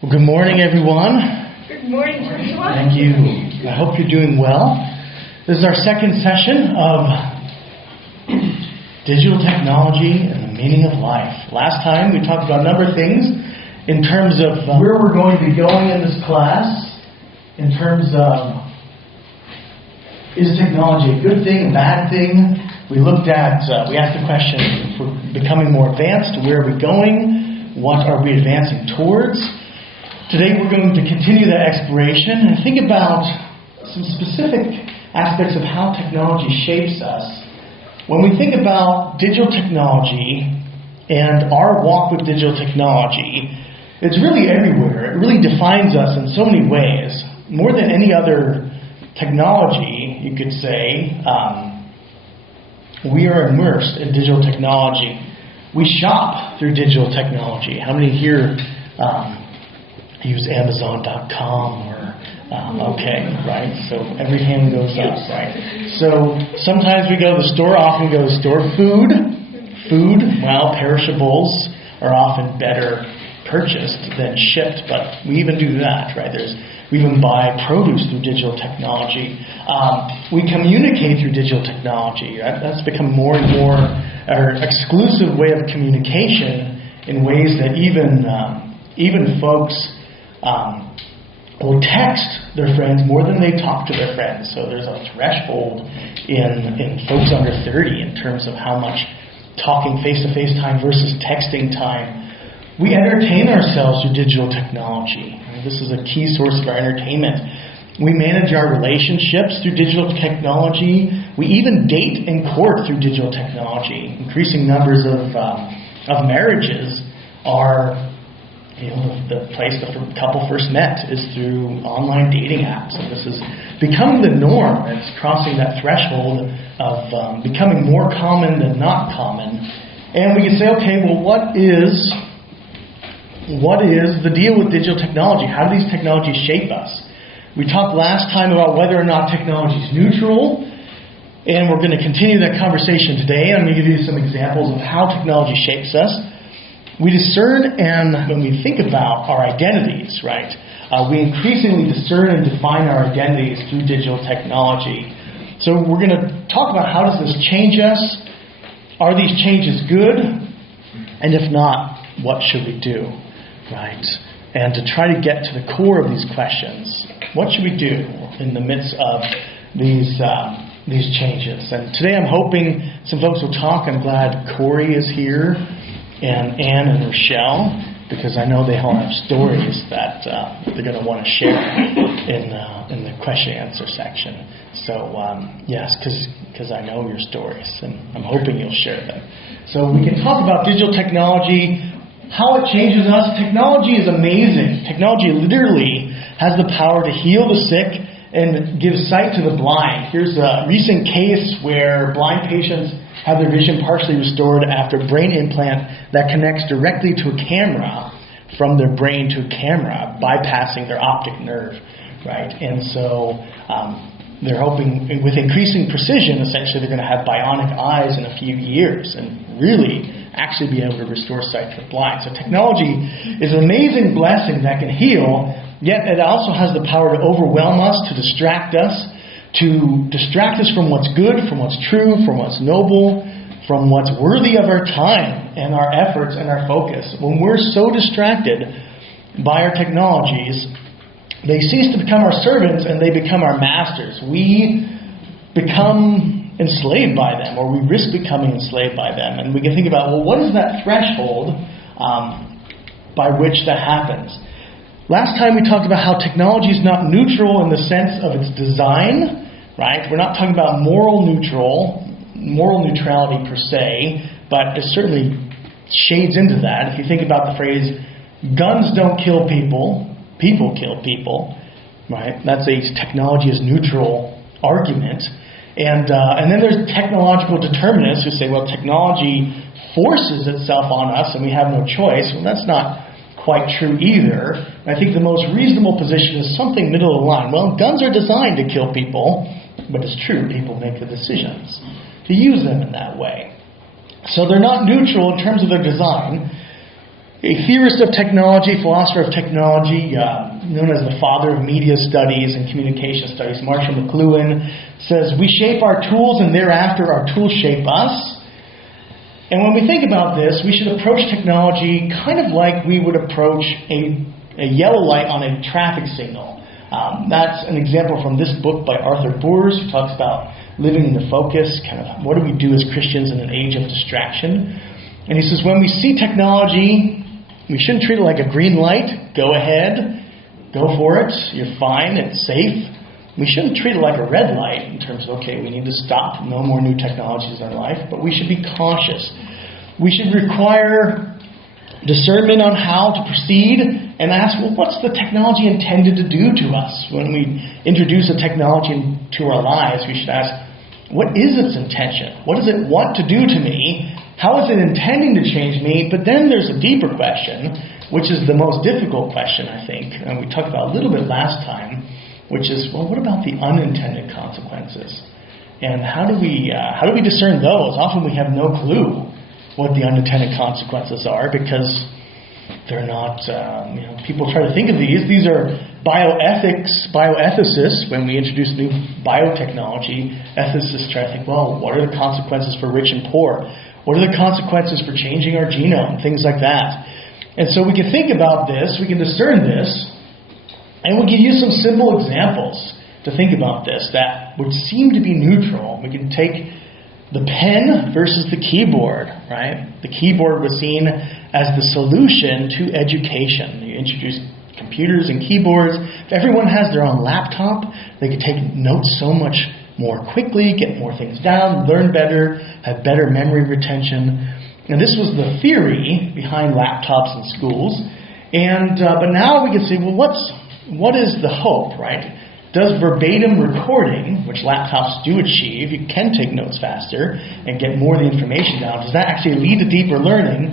Well, good morning, everyone. Good morning, everyone. Thank you. I hope you're doing well. This is our second session of digital technology and the meaning of life. Last time we talked about a number of things in terms of where we're going to be going in this class, in terms of is technology a good thing, a bad thing? We looked at, we asked the question, if we're becoming more advanced, where are we going? What are we advancing towards? Today we're going to continue that exploration and think about some specific aspects of how technology shapes us. When we think about digital technology and our walk with digital technology, it's really everywhere. It really defines us in so many ways. More than any other technology, you could say, we are immersed in digital technology. We shop through digital technology. How many here use Amazon.com or, right? So every hand goes up, right? So sometimes we go to the store, often we go to the store. Food, well, perishables are often better purchased than shipped, but we even do that, right? We even buy produce through digital technology. We communicate through digital technology. Right? That's become more and more our exclusive way of communication in ways that even folks will text their friends more than they talk to their friends. So there's a threshold in folks under 30 in terms of how much talking face-to-face time versus texting time. We entertain ourselves through digital technology. This is a key source of our entertainment. We manage our relationships through digital technology. We even date and court through digital technology. Increasing numbers of marriages are, the place the couple first met is through online dating apps. And this is becoming the norm. It's crossing that threshold of becoming more common than not common. And we can say, okay, well, what is the deal with digital technology? How do these technologies shape us? We talked last time about whether or not technology is neutral, and we're going to continue that conversation today. I'm going to give you some examples of how technology shapes us. We discern, and when we think about our identities, right, we increasingly discern and define our identities through digital technology. So we're going to talk about how does this change us? Are these changes good? And if not, what should we do? Right? And to try to get to the core of these questions, what should we do in the midst of these changes? And today I'm hoping some folks will talk. I'm glad Corey is here, and Anne and Rochelle, because I know they all have stories that they're going to want to share in the question and answer section. So yes, because I know your stories, and I'm hoping you'll share them. So we can talk about digital technology, how it changes us. Technology is amazing. Technology literally has the power to heal the sick and give sight to the blind. Here's a recent case where blind patients have their vision partially restored after a brain implant that connects directly to a camera from their brain to a camera, bypassing their optic nerve, right? And so they're hoping, with increasing precision, essentially they're going to have bionic eyes in a few years and really actually be able to restore sight to the blind. So technology is an amazing blessing that can heal, yet it also has the power to overwhelm us, to distract us from what's good, from what's true, from what's noble, from what's worthy of our time and our efforts and our focus. When we're so distracted by our technologies, they cease to become our servants and they become our masters. We become enslaved by them, or we risk becoming enslaved by them. And we can think about, well, what is that threshold by which that happens? Last time we talked about how technology is not neutral in the sense of its design, right? We're not talking about moral neutrality per se, but it certainly shades into that. If you think about the phrase, guns don't kill people, people kill people, right? That's a technology is neutral argument. And then there's technological determinists who say, well, technology forces itself on us and we have no choice. Well, that's not quite true either. I think the most reasonable position is something middle of the line. Well, guns are designed to kill people, but it's true, people make the decisions to use them in that way. So they're not neutral in terms of their design. A theorist of technology, philosopher of technology, known as the father of media studies and communication studies, Marshall McLuhan, says, "We shape our tools and thereafter our tools shape us." And when we think about this, we should approach technology kind of like we would approach a yellow light on a traffic signal. That's an example from this book by Arthur Boers, who talks about living in the focus, kind of what do we do as Christians in an age of distraction. And he says, when we see technology, we shouldn't treat it like a green light. Go ahead. Go for it. You're fine. It's safe. We shouldn't treat it like a red light in terms of, okay, we need to stop. No more new technologies in our life. But we should be cautious. We should require discernment on how to proceed and ask, well, what's the technology intended to do to us? When we introduce a technology into our lives, we should ask, what is its intention? What does it want to do to me? How is it intending to change me? But then there's a deeper question, which is the most difficult question, I think, and we talked about a little bit last time, which is, well, what about the unintended consequences? And how do we discern those? Often we have no clue what the unintended consequences are because they're not, people try to think of these. These are bioethicists. When we introduce new biotechnology, ethicists try to think, well, what are the consequences for rich and poor? What are the consequences for changing our genome? Things like that. And so we can think about this, we can discern this, and we can use some simple examples to think about this that would seem to be neutral. We can take the pen versus the keyboard, right? The keyboard was seen as the solution to education. You introduce computers and keyboards. If everyone has their own laptop, they could take notes so much more quickly, get more things down, learn better, have better memory retention. And this was the theory behind laptops in schools. And but now we can say, well, what is the hope, right? Does verbatim recording, which laptops do achieve, you can take notes faster and get more of the information down, does that actually lead to deeper learning?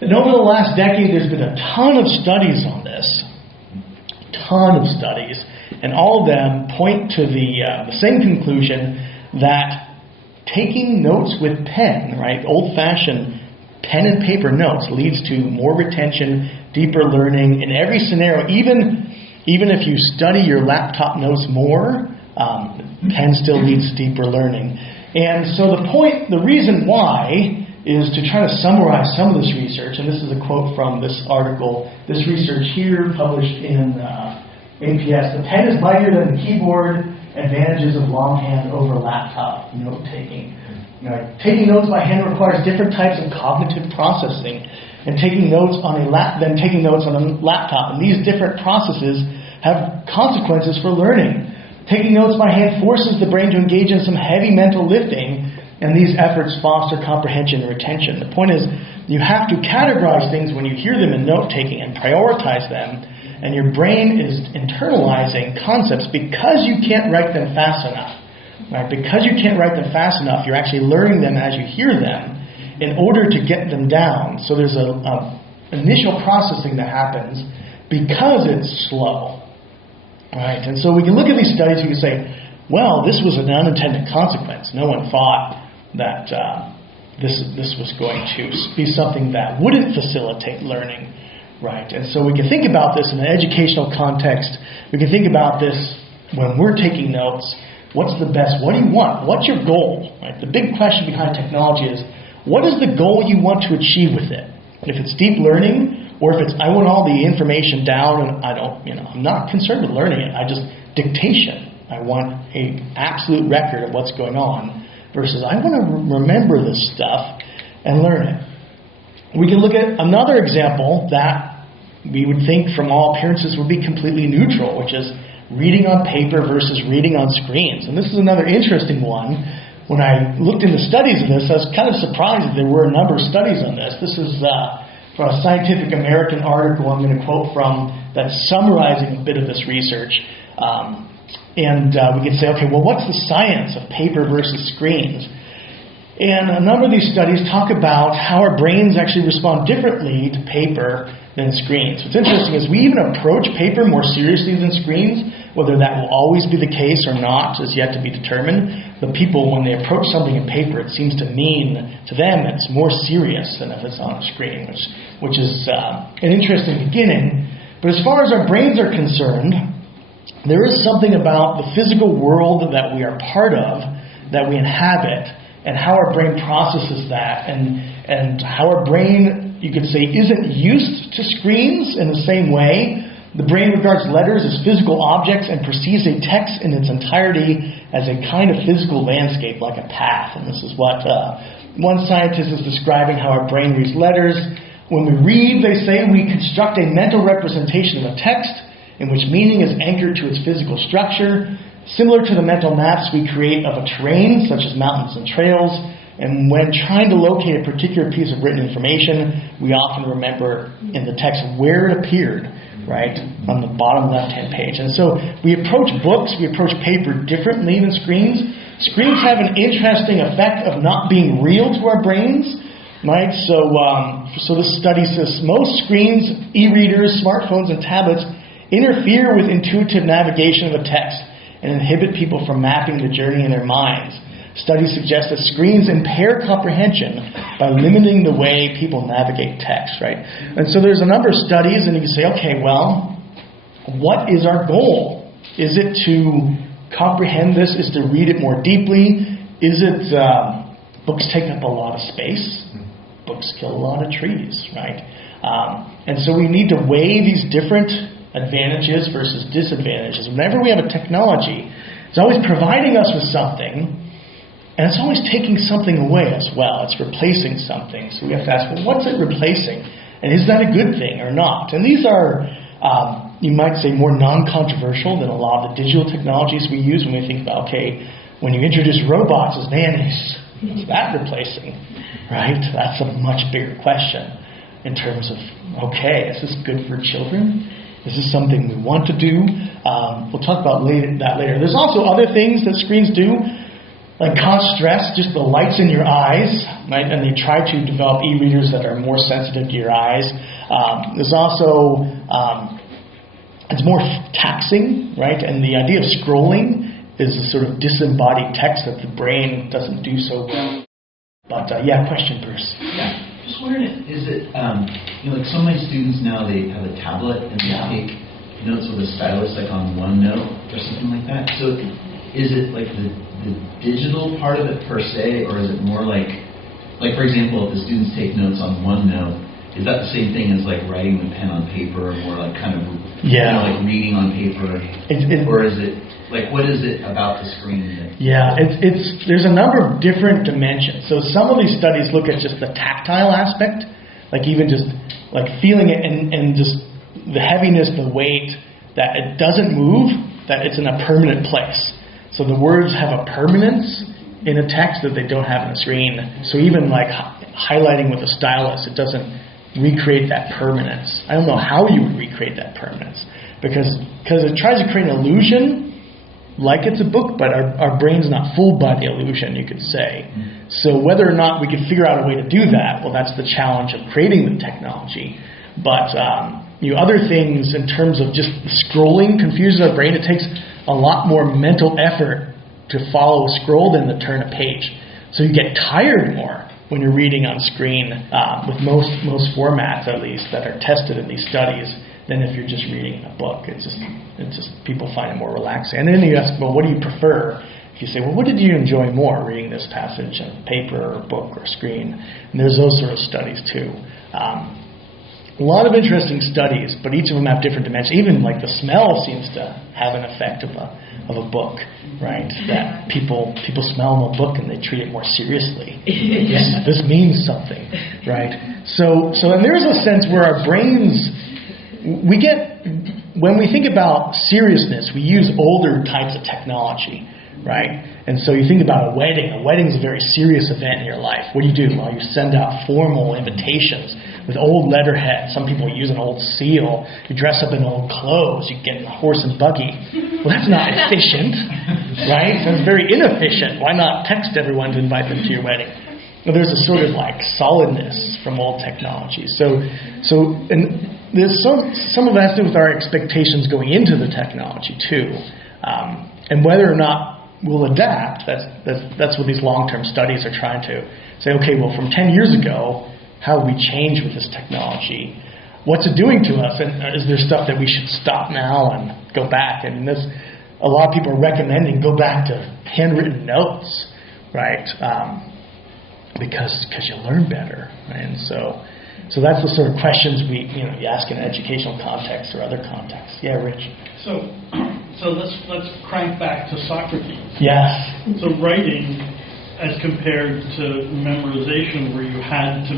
And over the last decade, there's been a ton of studies on this. And all of them point to the same conclusion that taking notes with pen, right, old-fashioned pen and paper notes leads to more retention, deeper learning in every scenario. Even if you study your laptop notes more, pen still leads to deeper learning. And so the reason why is to try to summarize some of this research, and this is a quote from this article, this research here published in APS. The pen is mightier than the keyboard. Advantages of longhand over laptop note-taking. Taking notes by hand requires different types of cognitive processing, and taking notes on a laptop. And these different processes have consequences for learning. Taking notes by hand forces the brain to engage in some heavy mental lifting, and these efforts foster comprehension and retention. The point is, you have to categorize things when you hear them in note-taking and prioritize them. And your brain is internalizing concepts because you can't write them fast enough. Right? Because you can't write them fast enough, you're actually learning them as you hear them in order to get them down. So there's an initial processing that happens because it's slow. Right? And so we can look at these studies and we can say, well, this was an unintended consequence. No one thought that this was going to be something that wouldn't facilitate learning. Right, and so we can think about this in an educational context. We can think about this when we're taking notes. What's the best? What do you want? What's your goal? Right? The big question behind technology is, what is the goal you want to achieve with it? If it's deep learning, or if it's I want all the information down and I'm not concerned with learning it. I just dictation. I want an absolute record of what's going on versus I want to remember this stuff and learn it. We can look at another example that we would think from all appearances would be completely neutral, which is reading on paper versus reading on screens. And this is another interesting one. When I looked into studies of this, I was kind of surprised that there were a number of studies on this. This is from a Scientific American article I'm going to quote from that's summarizing a bit of this research. And we could say, okay, well, what's the science of paper versus screens? And a number of these studies talk about how our brains actually respond differently to paper than screens. What's interesting is we even approach paper more seriously than screens. Whether that will always be the case or not is yet to be determined. But people, when they approach something in paper, it seems to mean to them it's more serious than if it's on a screen, which is an interesting beginning. But as far as our brains are concerned, there is something about the physical world that we are part of, that we inhabit, and how our brain processes that, and how our brain, you could say, isn't used to screens in the same way. The brain regards letters as physical objects and perceives a text in its entirety as a kind of physical landscape, like a path. And this is what one scientist is describing how our brain reads letters. When we read, they say, we construct a mental representation of a text in which meaning is anchored to its physical structure, similar to the mental maps we create of a terrain, such as mountains and trails. And when trying to locate a particular piece of written information, we often remember in the text where it appeared, right, on the bottom left-hand page. And so we approach books, we approach paper differently than screens. Screens have an interesting effect of not being real to our brains, right? So this study says most screens, e-readers, smartphones, and tablets interfere with intuitive navigation of a text and inhibit people from mapping the journey in their minds. Studies suggest that screens impair comprehension by limiting the way people navigate text, right? And so there's a number of studies, and you can say, okay, well, what is our goal? Is it to comprehend this? Is to read it more deeply? Is it books take up a lot of space? Books kill a lot of trees, right? And so we need to weigh these different advantages versus disadvantages. Whenever we have a technology, it's always providing us with something, and it's always taking something away as well. It's replacing something. So we have to ask, well, what's it replacing? And is that a good thing or not? And these are, you might say, more non-controversial than a lot of the digital technologies we use when we think about, okay, when you introduce robots as nannies, what's that replacing? Right? That's a much bigger question in terms of, okay, is this good for children? Is this something we want to do? We'll talk about that later. There's also other things that screens do, like cause stress, just the lights in your eyes, right? And they try to develop e-readers that are more sensitive to your eyes. There's also, it's more taxing, right? And the idea of scrolling is a sort of disembodied text that the brain doesn't do so well. But question, Bruce. Yeah, just wondering, is it, like so many students now, they have a tablet and they take notes with a stylus, like on OneNote or something like that. So is it like the digital part of it per se, or is it more like for example, if the students take notes on OneNote, is that the same thing as like writing with pen on paper, or more like kind of like reading on paper, or is it like, what is it about the screen? There's a number of different dimensions. So some of these studies look at just the tactile aspect, like even just like feeling it and just the heaviness, the weight, that it doesn't move, that it's in a permanent place. So the words have a permanence in a text that they don't have on a screen. So even like highlighting with a stylus, it doesn't recreate that permanence. I don't know how you would recreate that permanence, because it tries to create an illusion like it's a book, but our brain's not fooled by the illusion, you could say. So whether or not we can figure out a way to do that, well, that's the challenge of creating the technology. But other things in terms of just scrolling confuses our brain. It takes a lot more mental effort to follow a scroll than to turn a page. So you get tired more when you're reading on screen, with most formats at least that are tested in these studies, than if you're just reading a book. It's just people find it more relaxing. And then you ask, well, what do you prefer? If you say, well, what did you enjoy more, reading this passage on paper or book or screen? And there's those sort of studies too. A lot of interesting studies, but each of them have different dimensions. Even like the smell seems to have an effect of a book, right? That people smell a book and they treat it more seriously. This means something, right? So and there's a sense where our brains, when we think about seriousness, we use older types of technology, right? And so you think about a wedding. A wedding is a very serious event in your life. What do? Well, you send out formal invitations with old letterhead. Some people use an old seal. You dress up in old clothes. You get in a horse and buggy. Well, that's not efficient, right? That's very inefficient. Why not text everyone to invite them to your wedding? Well, there's a sort of like solidness from old technology. So and there's some of that has to do with our expectations going into the technology too, and whether or not we'll adapt. That's what these long-term studies are trying to say. Okay, well, from 10 years ago, how have we changed with this technology? What's it doing to us? And is there stuff that we should stop now and go back? And a lot of people are recommending go back to handwritten notes, right? Because you learn better, right? And so that's the sort of questions you ask in an educational context or other contexts. Yeah, Rich. So let's crank back to Socrates. Yes. So writing, as compared to memorization, where you had to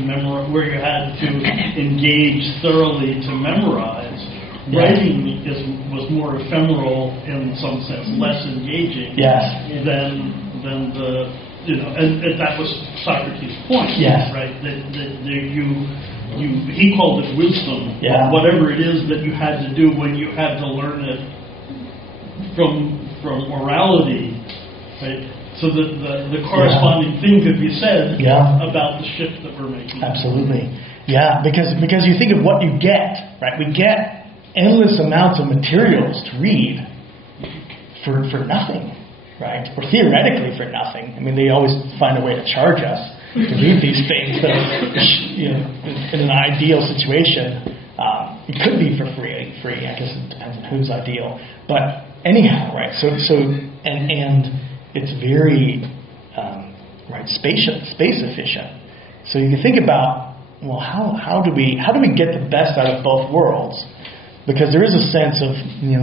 engage thoroughly to memorize, writing was more ephemeral in some sense, less engaging. Yes. Than the and that was Socrates' point. Yes. Right. That he called it wisdom. Yeah. Whatever it is that you had to do when you had to learn it from morality, right? So the corresponding thing could be said about the shift that we're making. Absolutely. Yeah, because you think of what you get, right? We get endless amounts of materials to read for nothing, right? Or theoretically for nothing. I mean, they always find a way to charge us to read these things. But in an ideal situation, it could be for free. I guess it depends on who's ideal. But anyhow, right? So and it's very space efficient. So you can think about, well, how do we get the best out of both worlds? Because there is a sense of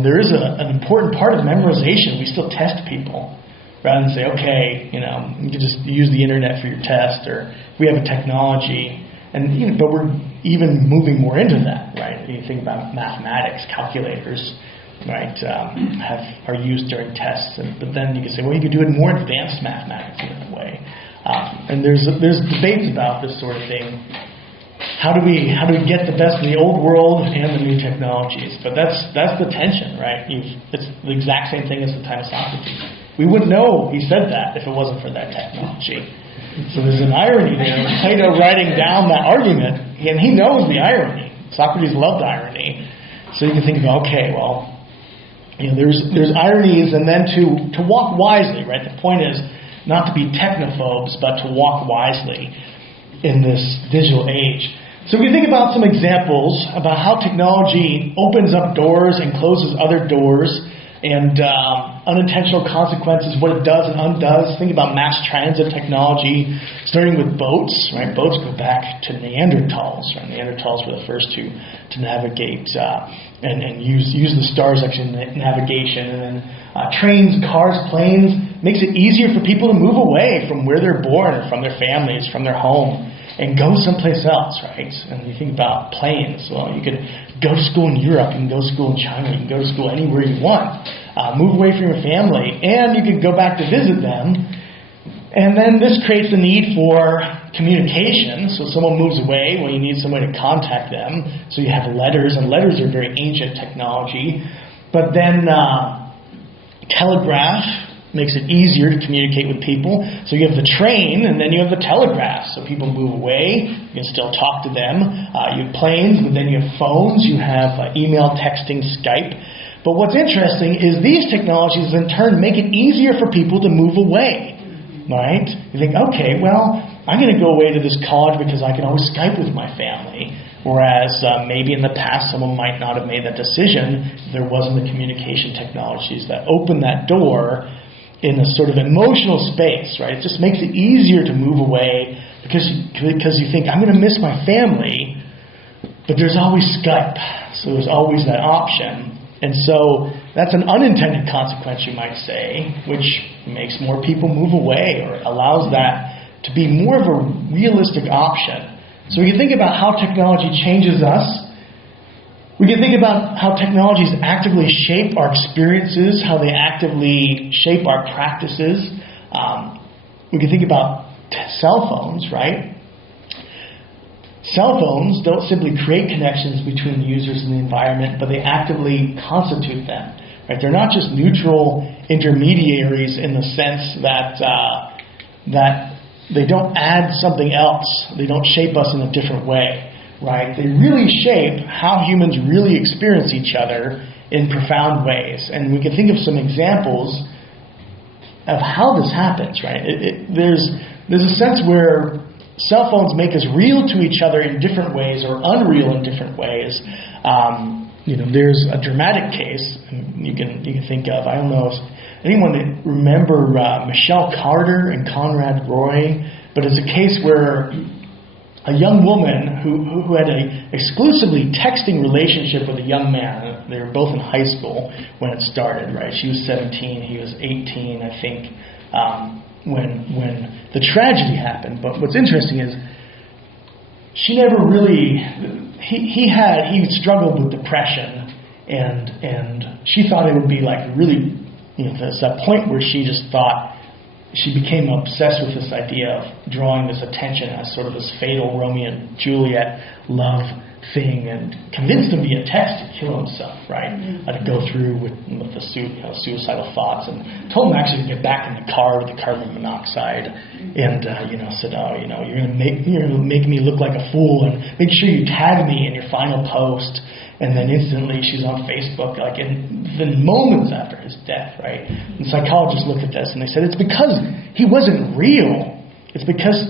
there is an important part of memorization. We still test people rather than say, okay, you can just use the internet for your test, or we have a technology, and but we're even moving more into that, right? You think about mathematics, calculators. Right, are used during tests, but then you can say, well, you could do it in more advanced mathematics in that way. And there's debates about this sort of thing. How do we get the best of the old world and the new technologies? But that's the tension, right? It's the exact same thing as the time of Socrates. We wouldn't know he said that if it wasn't for that technology. So there's an irony there. Plato writing down that argument, and he knows the irony. Socrates loved irony. So you can think about, okay, well, there's ironies, and then to walk wisely, right? The point is not to be technophobes, but to walk wisely in this digital age. So we think about some examples about how technology opens up doors and closes other doors, and unintentional consequences, what it does and undoes. Think about mass transit technology, starting with boats, right? Boats go back to Neanderthals, right? Neanderthals were the first to navigate and use the stars actually in navigation. And then trains, cars, planes, makes it easier for people to move away from where they're born, or from their families, from their home, and go someplace else, right? And you think about planes. Well, you could go to school in Europe, you can go to school in China, you can go to school anywhere you want. Move away from your family, and you could go back to visit them. And then this creates the need for communication. So someone moves away, well, you need some way to contact them. So you have letters, and letters are very ancient technology. But then telegraph makes it easier to communicate with people. So you have the train, and then you have the telegraph. So people move away, you can still talk to them. You have planes, but then you have phones, you have email, texting, Skype. But what's interesting is these technologies in turn make it easier for people to move away, right? You think, okay, well, I'm going to go away to this college because I can always Skype with my family. Whereas maybe in the past someone might not have made that decision if there wasn't the communication technologies that opened that door in a sort of emotional space, right? It just makes it easier to move away because you think, I'm going to miss my family, but there's always Skype, so there's always that option. And so that's an unintended consequence, you might say, which makes more people move away, or allows that to be more of a realistic option. So we can think about how technology changes us. We can think about how technologies actively shape our experiences, how they actively shape our practices. We can think about cell phones, right? Cell phones don't simply create connections between users and the environment, but they actively constitute them. Right? They're not just neutral intermediaries in the sense that they don't add something else. They don't shape us in a different way. right? They really shape how humans really experience each other in profound ways. And we can think of some examples of how this happens, right? There's a sense where cell phones make us real to each other in different ways or unreal in different ways. There's a dramatic case you can think of. I don't know if anyone that remember Michelle Carter and Conrad Roy, but it's a case where a young woman who had a exclusively texting relationship with a young man. They were both in high school when it started, right? She was 17, he was 18, I think, when the tragedy happened. But what's interesting is she never really. He struggled with depression, and she thought it would be like really, there's that point where she just thought. She became obsessed with this idea of drawing this attention as sort of this fatal Romeo and Juliet love thing, and convinced him via text to kill himself, right? To go through with the suicidal thoughts, and told him actually to get back in the car with the carbon monoxide, and said, you're gonna make me look like a fool, and make sure you tag me in your final post. And then instantly she's on Facebook, like in moments after his death, right? And psychologists looked at this and they said it's because he wasn't real. It's because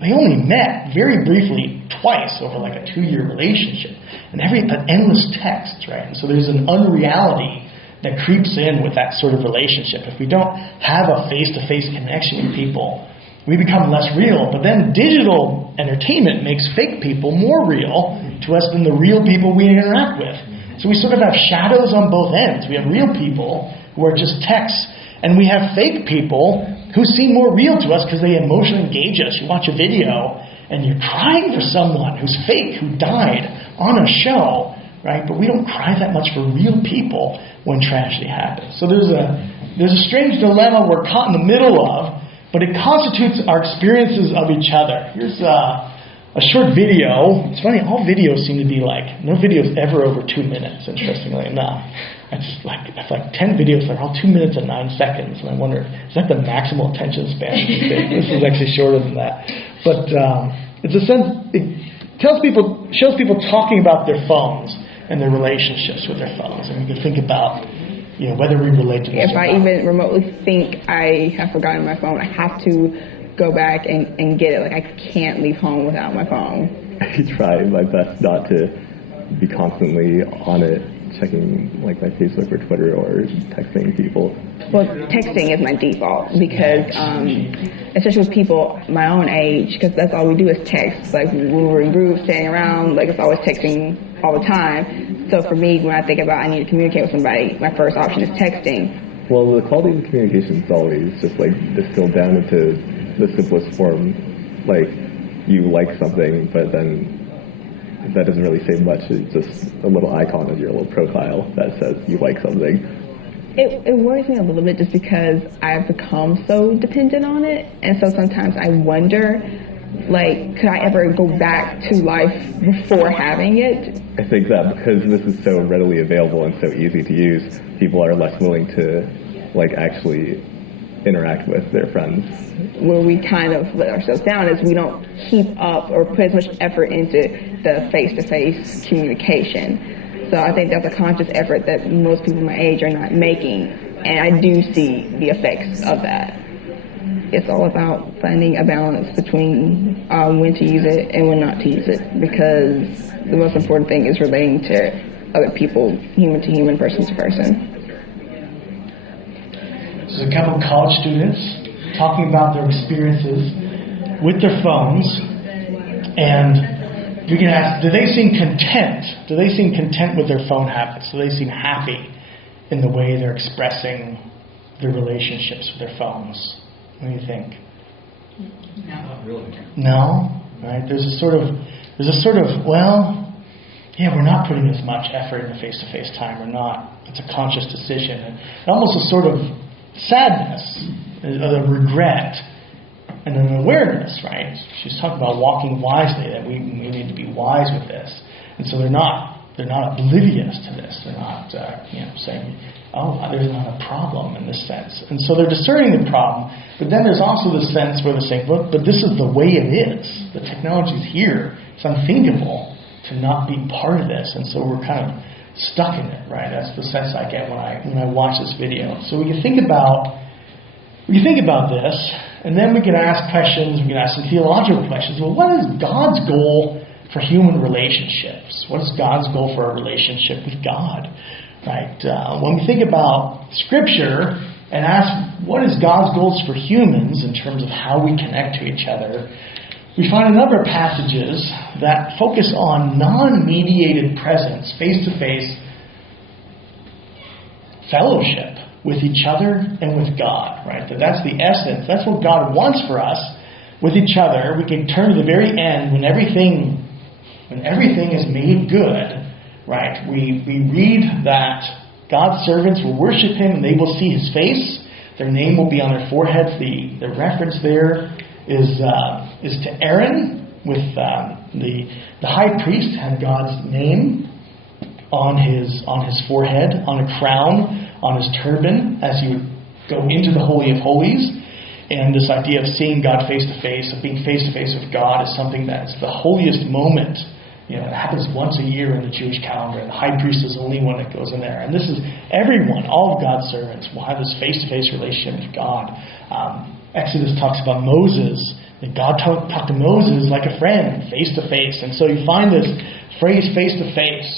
they only met very briefly twice over like a 2-year relationship, and but endless texts, right? And so there's an unreality that creeps in with that sort of relationship. If we don't have a face-to-face connection with people, we become less real. But then digital entertainment makes fake people more real to us than the real people we interact with. So we sort of have shadows on both ends. We have real people who are just texts, and we have fake people who seem more real to us because they emotionally engage us. You watch a video and you're crying for someone who's fake, who died on a show, right? But we don't cry that much for real people when tragedy happens. So there's a strange dilemma we're caught in the middle of, but it constitutes our experiences of each other. Here's a short video. It's funny, all videos seem to be no video's ever over 2 minutes, interestingly enough. I just it's like 10 videos that are all 2 minutes and 9 seconds, and I wonder, is that the maximal attention span? This is actually shorter than that. But it's a sense, it shows people talking about their phones and their relationships with their phones, and you can think about whether we relate to this. If I even remotely think I have forgotten my phone, I have to go back and get it. Like, I can't leave home without my phone. I try my best not to be constantly on it, checking my Facebook or Twitter or texting people. Well, texting is my default because, especially with people my own age, because that's all we do is text. Like, when we're in groups, standing around, it's always texting all the time. So for me, when I think about I need to communicate with somebody, my first option is texting. Well, the quality of communication is always just distilled down into the simplest form. You like something, but then that doesn't really say much. It's just a little icon of your little profile that says you like something. It worries me a little bit just because I've become so dependent on it, and so sometimes I wonder, could I ever go back to life before having it? I think that because this is so readily available and so easy to use, people are less willing to actually interact with their friends. Where we kind of let ourselves down is we don't keep up or put as much effort into the face-to-face communication. So I think that's a conscious effort that most people my age are not making, and I do see the effects of that. It's all about finding a balance between when to use it and when not to use it, because the most important thing is relating to other people, human to human, person to person. This is a couple of college students talking about their experiences with their phones, and we can ask, do they seem content? Do they seem content with their phone habits? Do they seem happy in the way they're expressing their relationships with their phones? What do you think? No, not really. No? Right? There's a sort of, we're not putting as much effort into face-to-face time, or not. It's a conscious decision. And almost a sort of sadness, a regret, and an awareness, right? She's talking about walking wisely, that we need to be wise with this. And so they're not oblivious to this. They're not saying, there's not a problem in this sense. And so they're discerning the problem, but then there's also the sense where they're saying, look, but this is the way it is. The technology's here. It's unthinkable to not be part of this, and so we're kind of stuck in it, right? That's the sense I get when I watch this video. So we can think about this, and then we can ask questions. We can ask some theological questions. Well, what is God's goal for human relationships? What is God's goal for our relationship with God? Right? When we think about Scripture and ask what is God's goals for humans in terms of how we connect to each other, we find a number of passages that focus on non-mediated presence, face-to-face fellowship with each other and with God. Right? That's the essence. That's what God wants for us with each other. We can turn to the very end when everything is made good. Right? We read that God's servants will worship Him and they will see His face. Their name will be on their foreheads. The reference there is to Aaron, with the high priest had God's name on his forehead, on a crown, on his turban, as he would go into the Holy of Holies. And this idea of seeing God face to face, of being face to face with God, is something that's the holiest moment. It happens once a year in the Jewish calendar, and the high priest is the only one that goes in there. And this is everyone, all of God's servants, will have this face-to-face relationship with God. Exodus talks about Moses, that God talked to Moses like a friend, face-to-face. And so you find this phrase, face-to-face,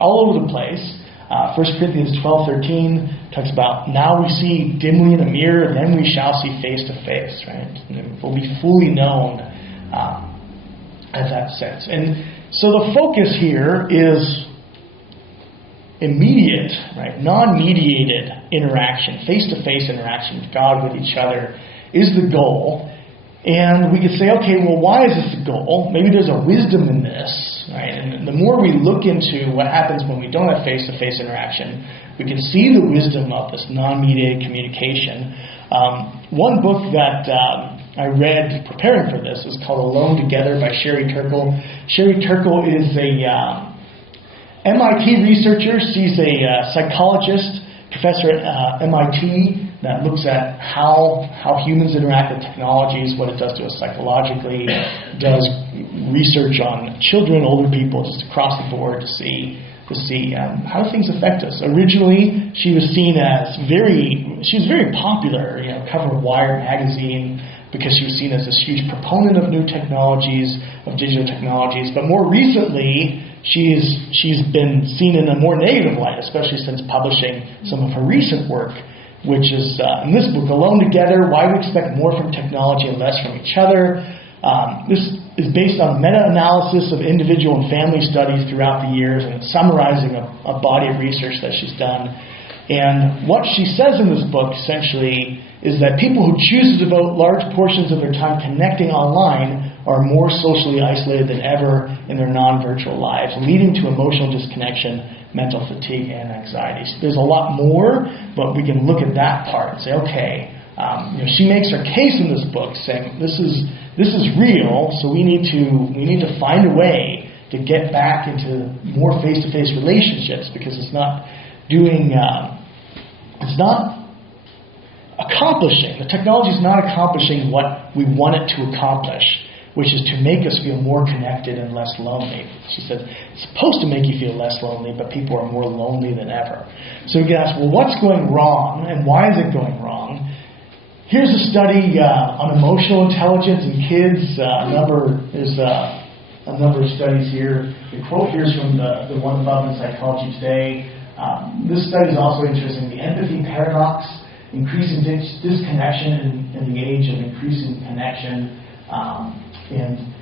all over the place. 1 Corinthians 12:13 talks about, now we see dimly in a mirror, and then we shall see face-to-face, right? And it will be fully known as that sense. And so the focus here is immediate, right, non-mediated interaction, face-to-face interaction with God, with each other, is the goal. And we could say, okay, well, why is this the goal? Maybe there's a wisdom in this, right? And the more we look into what happens when we don't have face-to-face interaction, we can see the wisdom of this non-mediated communication. One book that I read preparing for this is called Alone Together by Sherry Turkle. Sherry Turkle is a MIT researcher. She's a psychologist, professor at MIT, that looks at how humans interact with technologies, what it does to us psychologically, does research on children, older people, just across the board to see how things affect us. Originally, she was seen as very popular, cover of Wired magazine, because she was seen as this huge proponent of new technologies, of digital technologies. But more recently, she's been seen in a more negative light, especially since publishing some of her recent work, which is in this book, Alone Together, Why We Expect More from Technology and Less from Each Other. This is based on meta-analysis of individual and family studies throughout the years, and summarizing a body of research that she's done. And what she says in this book, essentially, is that people who choose to devote large portions of their time connecting online are more socially isolated than ever in their non-virtual lives, leading to emotional disconnection, mental fatigue, and anxiety. So there's a lot more, but we can look at that part and say, okay, she makes her case in this book, saying this is real, so we need to find a way to get back into more face-to-face relationships, because it's not accomplishing. The technology is not accomplishing what we want it to accomplish, which is to make us feel more connected and less lonely. She said it's supposed to make you feel less lonely, but people are more lonely than ever. So we can ask, well, what's going wrong, and why is it going wrong? Here's a study on emotional intelligence in kids. There's a number of studies here. The quote here is from the one above in Psychology Today. This study is also interesting. The empathy paradox, increasing disconnection in the age of increasing connection. And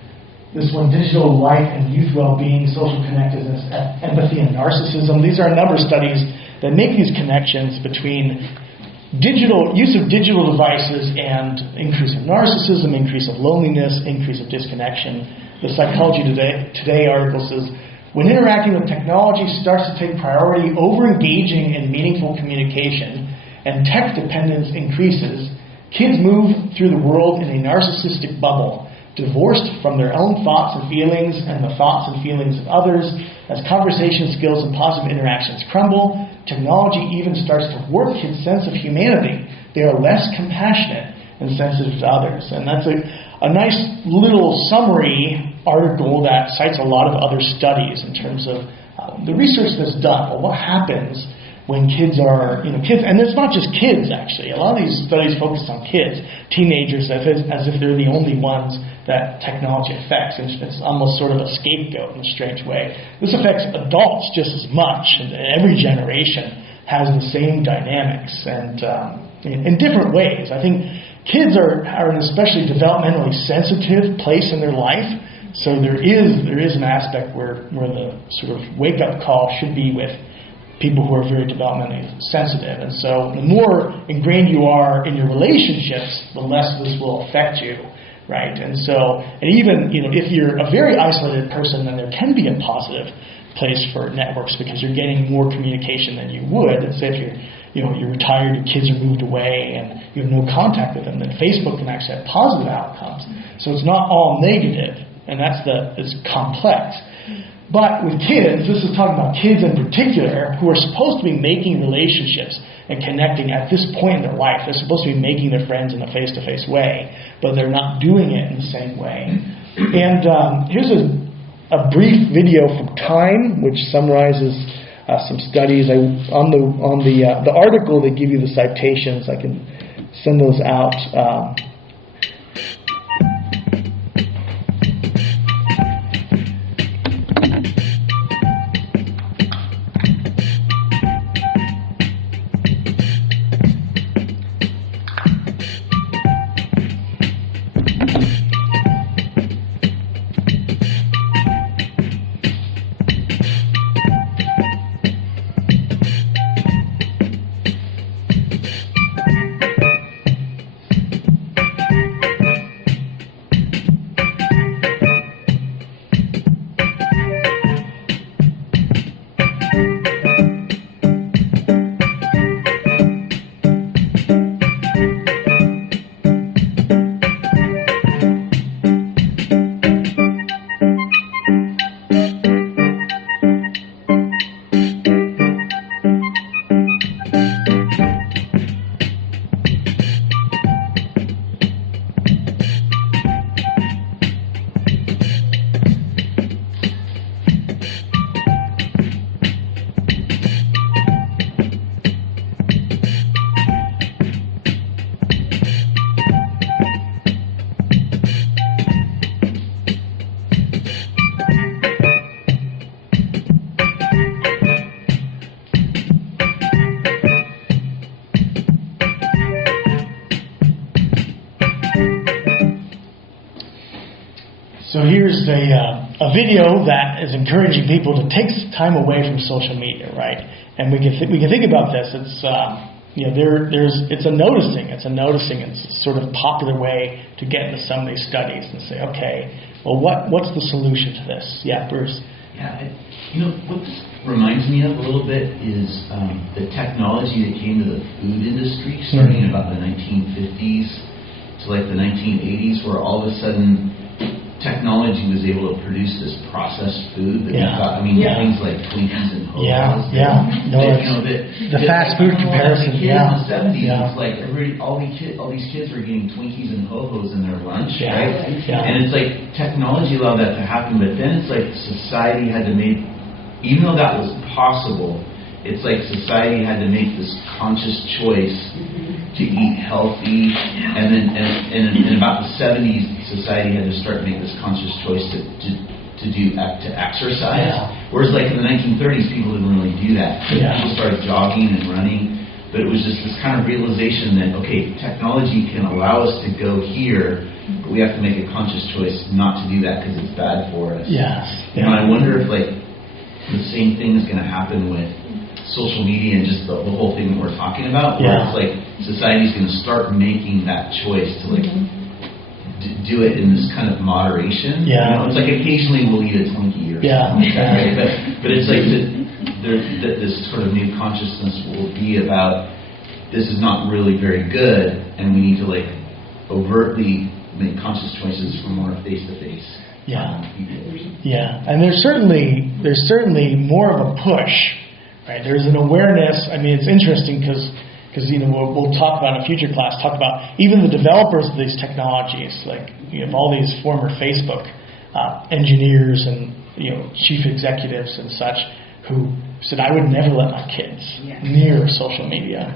this one, digital life and youth well-being, social connectedness, empathy, and narcissism. These are a number of studies that make these connections between use of digital devices and increase of narcissism, increase of loneliness, increase of disconnection. The Psychology Today article says, when interacting with technology starts to take priority over engaging in meaningful communication and tech dependence increases, kids move through the world in a narcissistic bubble, divorced from their own thoughts and feelings and the thoughts and feelings of others. As conversation skills and positive interactions crumble, technology even starts to warp kids' sense of humanity. They are less compassionate and sensitive to others. And that's a nice little summary article that cites a lot of other studies in terms of the research that's done. Well, what happens when kids are, kids, and it's not just kids actually. A lot of these studies focus on kids, teenagers, as if they're the only ones that technology affects. And it's almost sort of a scapegoat in a strange way. This affects adults just as much, and every generation has the same dynamics, and in different ways. I think kids are in an especially developmentally sensitive place in their life, so there is an aspect where the sort of wake-up call should be with people who are very developmentally sensitive. And so the more ingrained you are in your relationships, the less this will affect you, right? And even if you're a very isolated person, then there can be a positive place for networks because you're getting more communication than you would. Let's say if you're retired, your kids are moved away, and you have no contact with them, then Facebook can actually have positive outcomes. So it's not all negative, and it's complex. But with kids, this is talking about kids in particular who are supposed to be making relationships and connecting at this point in their life. They're supposed to be making their friends in a face-to-face way, but they're not doing it in the same way. And here's a brief video from Time, which summarizes some studies. On the article, they give you the citations. I can send those out. So here's a video that is encouraging people to take time away from social media, right? And we can think about this. It's it's a noticing. It's a sort of popular way to get into some of these studies and say, okay, well, what's the solution to this? Yeah, Bruce. Yeah, what this reminds me of a little bit is the technology that came to the food industry starting in about the 1950s to like the 1980s, where all of a sudden technology was able to produce this processed food that we thought, things like Twinkies and Ho-Hos. The fast food comparison. In the 70s, it's like all these kids were getting Twinkies and Ho-Hos in their lunch, right? Yeah. And it's like technology allowed that to happen, but then it's like society had to make, even though that was possible, it's like society had to make this conscious choice to eat healthy, and then in about the 70s, society had to start making this conscious choice to exercise. Yeah. Whereas like in the 1930s, people didn't really do that. People started jogging and running, but it was just this kind of realization that technology can allow us to go here, but we have to make a conscious choice not to do that because it's bad for us. Yes. And I wonder if like the same thing is going to happen with social media and just the whole thing that we're talking about, where it's like society's going to start making that choice to like do it in this kind of moderation. It's like occasionally we'll eat a Twinkie or something like that, right? But it's like this sort of new consciousness will be about this is not really very good, and we need to like overtly make conscious choices for more face-to-face. And there's certainly more of a push. Right, there's an awareness. It's interesting because we'll talk about in a future class. Talk about even the developers of these technologies, like all these former Facebook engineers and chief executives and such who said, I would never let my kids near social media.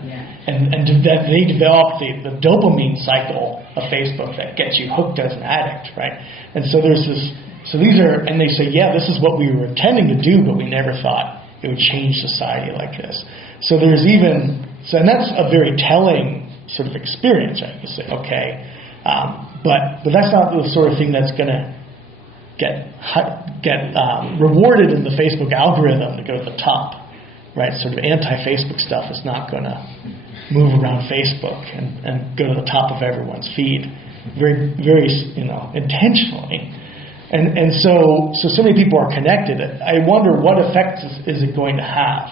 And that they developed the dopamine cycle of Facebook that gets you hooked as an addict, right? And so there's this, and they say, this is what we were intending to do, but we never thought it would change society like this. So there's and that's a very telling sort of experience, right? You say, okay, but that's not the sort of thing that's going to get rewarded in the Facebook algorithm to go to the top, right? Sort of anti-Facebook stuff is not going to move around Facebook and go to the top of everyone's feed, very, very, intentionally. And so many people are connected. I wonder what effects is it going to have.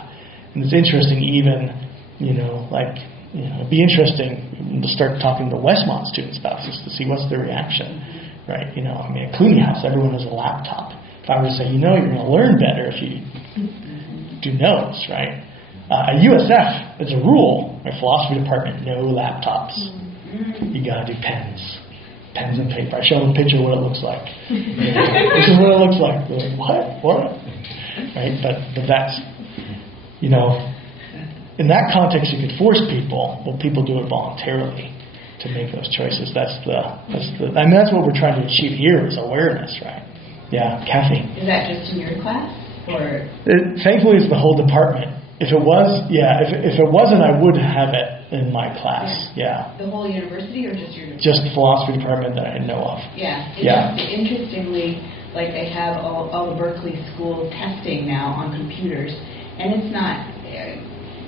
And it's interesting, even, it'd be interesting to start talking to Westmont students about this to see what's their reaction, right? At Clooney House, everyone has a laptop. If I were to say, you're going to learn better if you do notes, right? At USF, it's a rule. My philosophy department, no laptops. You got to do pens and paper. I show them a picture of what it looks like. This is what it looks like. They're like, what? Right? But that's, in that context, you could force people. Well, people do it voluntarily to make those choices. That's what we're trying to achieve here is awareness, right? Yeah, Kathy. Is that just in your class, or? Thankfully, it's the whole department. If it was, if it wasn't, I would have it in my class. Yeah. The whole university, or just your? Just the philosophy department that I know of. Yeah. Interestingly, they have all the Berkeley school testing now on computers, and it's not.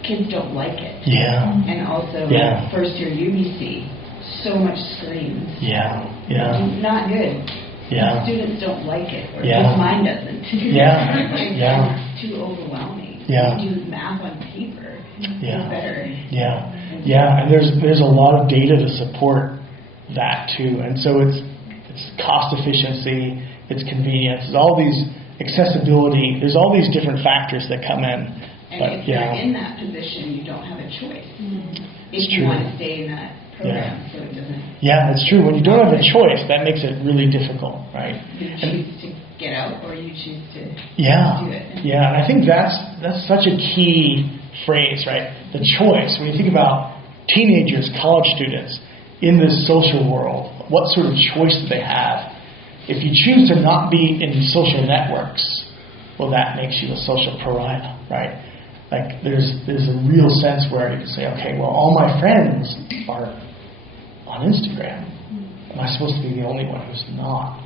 Kids don't like it. Yeah. And also, first year UBC, so much screens. Yeah. Not good. Yeah. Students don't like it, or at least mine doesn't. It's too overwhelming. Yeah. You do math on paper. It's better. And there's a lot of data to support that too. And so it's cost efficiency, it's convenience, it's all these accessibility. There's all these different factors that come in. And if you're in that position, you don't have a choice. If you want to stay in that program, so it doesn't. Yeah, it's true. When you don't have a choice, that makes it really difficult, right? You choose to get out, or you choose to do it. Yeah, and I think that's such a key phrase, right? The choice. When you think about teenagers, college students in this social world, what sort of choice do they have? If you choose to not be in social networks, well, that makes you a social pariah, right? There's a real sense where you can say, okay, well, all my friends are on Instagram. Am I supposed to be the only one who's not?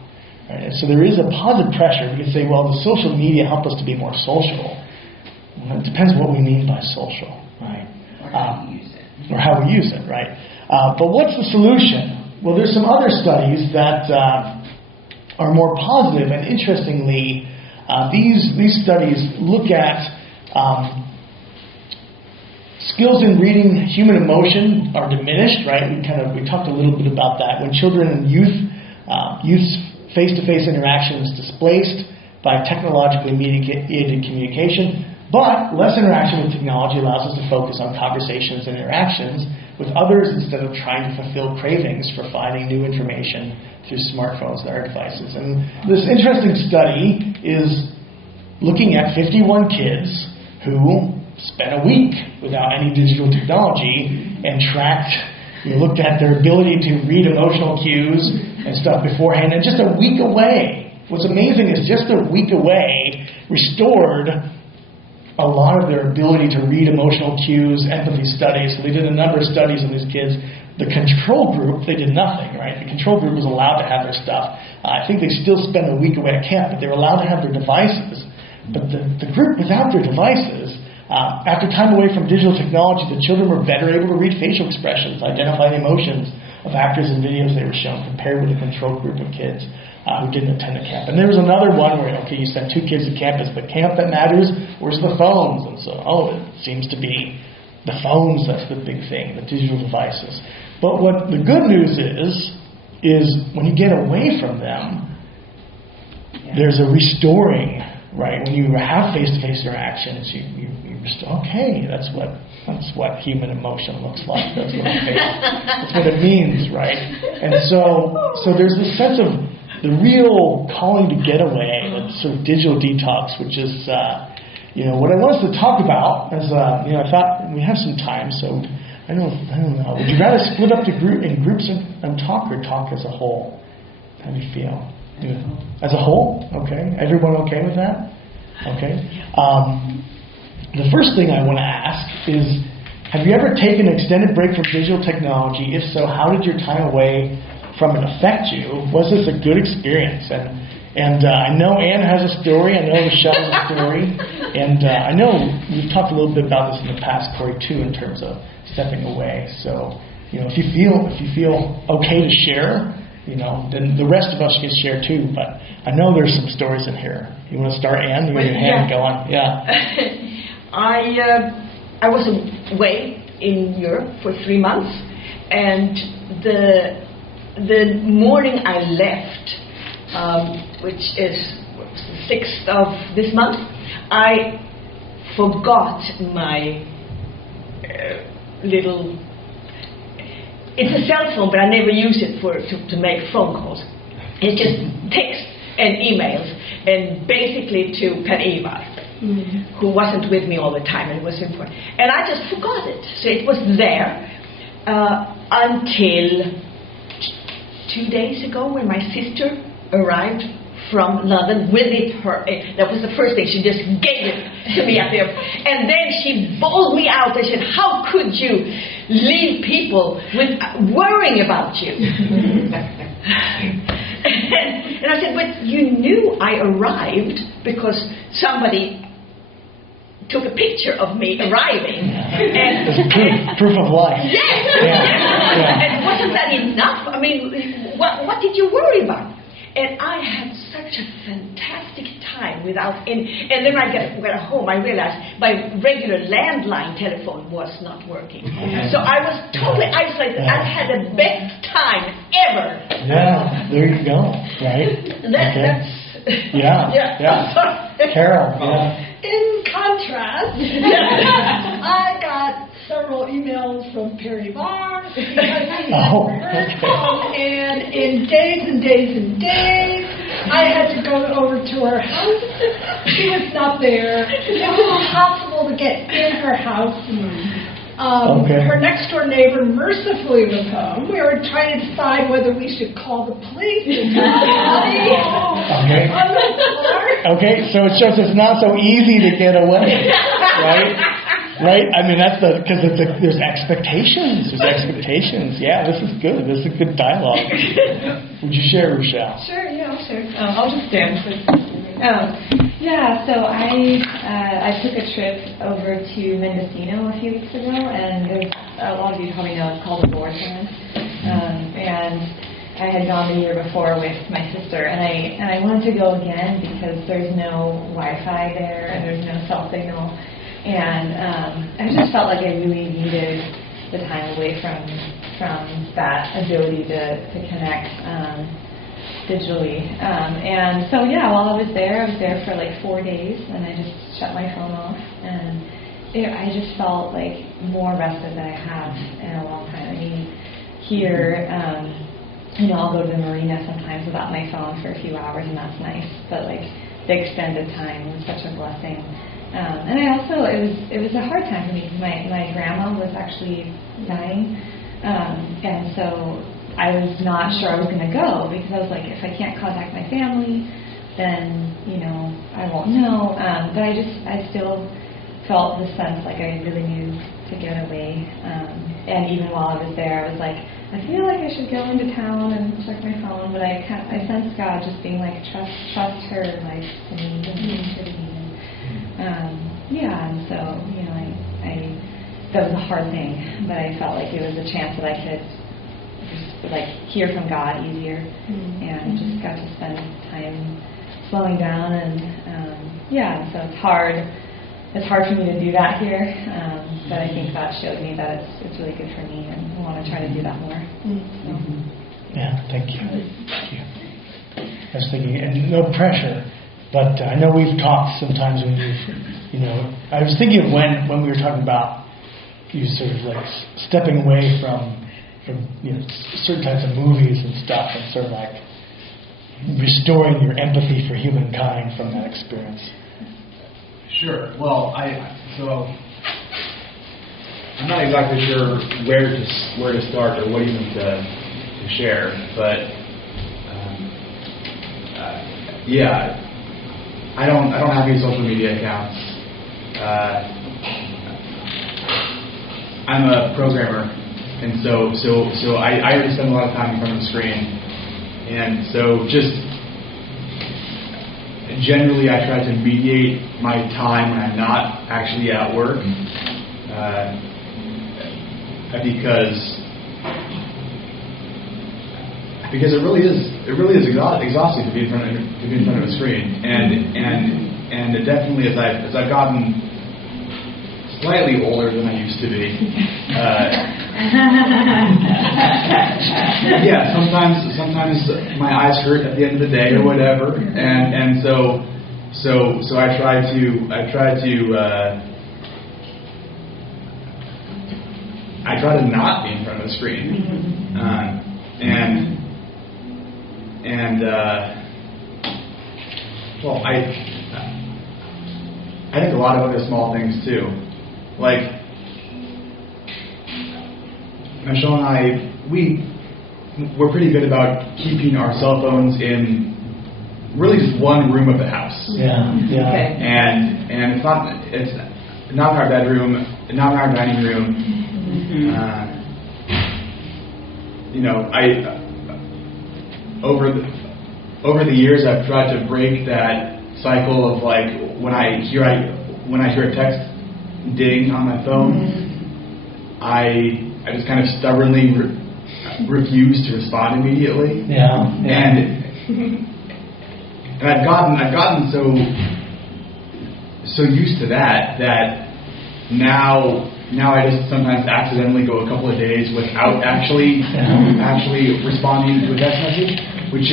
Right? And so there is a positive pressure. You can say, well, the social media help us to be more social. Well, it depends what we mean by social, right? Or how we use it. Or how we use it, right? But what's the solution? Well, there's some other studies that are more positive, and interestingly, these studies look at skills in reading human emotion are diminished, right? We talked a little bit about that. When children and youth's face-to-face interaction is displaced by technologically mediated communication, but less interaction with technology allows us to focus on conversations and interactions with others instead of trying to fulfill cravings for finding new information through smartphones and other devices. And this interesting study is looking at 51 kids who spent a week without any digital technology and looked at their ability to read emotional cues and stuff beforehand, and just a week away. What's amazing is just a week away restored a lot of their ability to read emotional cues, empathy studies. So they did a number of studies on these kids. The control group, they did nothing, right? The control group was allowed to have their stuff. I think they still spend a week away at camp, but they were allowed to have their devices. But the group without their devices, after time away from digital technology, the children were better able to read facial expressions, identify the emotions of actors and videos they were shown, compared with the control group of kids who didn't attend the camp. And there was another one where, okay, you sent 2 kids to camp. Is the camp that matters? Where's the phones? And so, it seems to be the phones that's the big thing, the digital devices. But what the good news is when you get away from them, there's a restoring, right? When you have face-to-face interactions, you restore. Okay, that's what human emotion looks like. That's what it means, right? And so there's this sense of the real calling to get away, that sort of digital detox, which is, what I wanted to talk about. As I thought we have some time, so I don't know. Would you rather split up in groups and talk, or talk as a whole? How do you feel? As a whole, okay. Everyone okay with that? Okay. The first thing I want to ask is, have you ever taken an extended break from digital technology? If so, how did your time away from it affect you? Was this a good experience? And I know Anne has a story. I know Michelle has a story. And I know we've talked a little bit about this in the past, Corey, too, in terms of stepping away. So, if you feel okay to share, then the rest of us can share too. But I know there's some stories in here. You want to start, Anne? You have your hand going. Yeah. I was away in Europe for 3 months, and the morning I left, which is the 6th of this month, I forgot my little. It's a cell phone, but I never use it to make phone calls. It's just text and emails, and basically to Eva, who wasn't with me all the time, and it was important. And I just forgot it. So it was there until 2 days ago, when my sister arrived from London with it. That was the first thing. She just gave it to me at the airport. And then she bawled me out and said, "How could you leave people with worrying about you?" And I said, "But you knew I arrived because somebody took a picture of me arriving." And proof of life. Yes. Yeah. And wasn't that enough? I mean, what did you worry about? And I had such a fantastic time without any. And then I got home, I realized my regular landline telephone was not working. So I was totally isolated. I had the best time ever. Yeah, there you go. Right? That's. Yeah. Carol. Yeah. In contrast, I got several emails from Perry Barr, and in days and days and days, I had to go over to her house. She was not there. It was impossible to get in her house. Her next door neighbor mercifully was home. We were trying to decide whether we should call the police. Okay, so it shows it's not so easy to get away, right? Right? I mean, that's because there's expectations. There's expectations. Yeah, this is good. This is a good dialogue. Would you share, Rochelle? Sure, yeah, I'll share. I'll just stand. So I took a trip over to Mendocino a few weeks ago, and there's a lot of you probably know it's called a Overwhelm. And I had gone the year before with my sister, and I wanted to go again because there's no Wi-Fi there and there's no cell signal, and I just felt like I really needed the time away from that ability to connect digitally. And so while I was there for like 4 days, and I just shut my phone off, and I just felt like more rested than I have in a long time. I mean, here. I'll go to the marina sometimes without my phone for a few hours, and that's nice. But like the extended time was such a blessing. And I also, it was a hard time for me. My grandma was actually dying, and so I was not sure I was going to go because I was like, if I can't contact my family, then I won't know. But I still felt the sense like I really needed to get away. And even while I was there, I was like, I feel like I should go into town and check my phone, but I sensed God just being like, trust her life to me, to me. And so, I that was a hard thing, but I felt like it was a chance that I could just like hear from God easier, and just got to spend time slowing down, and so it's hard. It's hard for me to do that here, but I think God showed me that it's really good for me, and I want to try to do that more. So. Yeah, thank you. Thank you. I was thinking, and no pressure, but I know we've talked sometimes when I was thinking of when we were talking about you sort of like stepping away from certain types of movies and stuff, and sort of like, restoring your empathy for humankind from that experience? Sure. Well, I'm not exactly sure where to start or what even to share, but I don't have any social media accounts. I'm a programmer, and so I already spend a lot of time in front of the screen, and so just generally I try to mediate my time when I'm not actually at work, because it really is exhausting to be in front of a screen, and it definitely as I've gotten slightly older than I used to be. Sometimes my eyes hurt at the end of the day or whatever, and so I try to not be in front of a screen, well, I think a lot of other small things too. Like, Michelle and I, we're pretty good about keeping our cell phones in really just one room of the house. Yeah. Okay. And it's not in our bedroom, not in our dining room. Over the years, I've tried to break that cycle of like when I hear a text ding on my phone, I just kind of stubbornly refuse to respond immediately. And I've gotten so used to that now I just sometimes accidentally go a couple of days without actually responding to a text message, which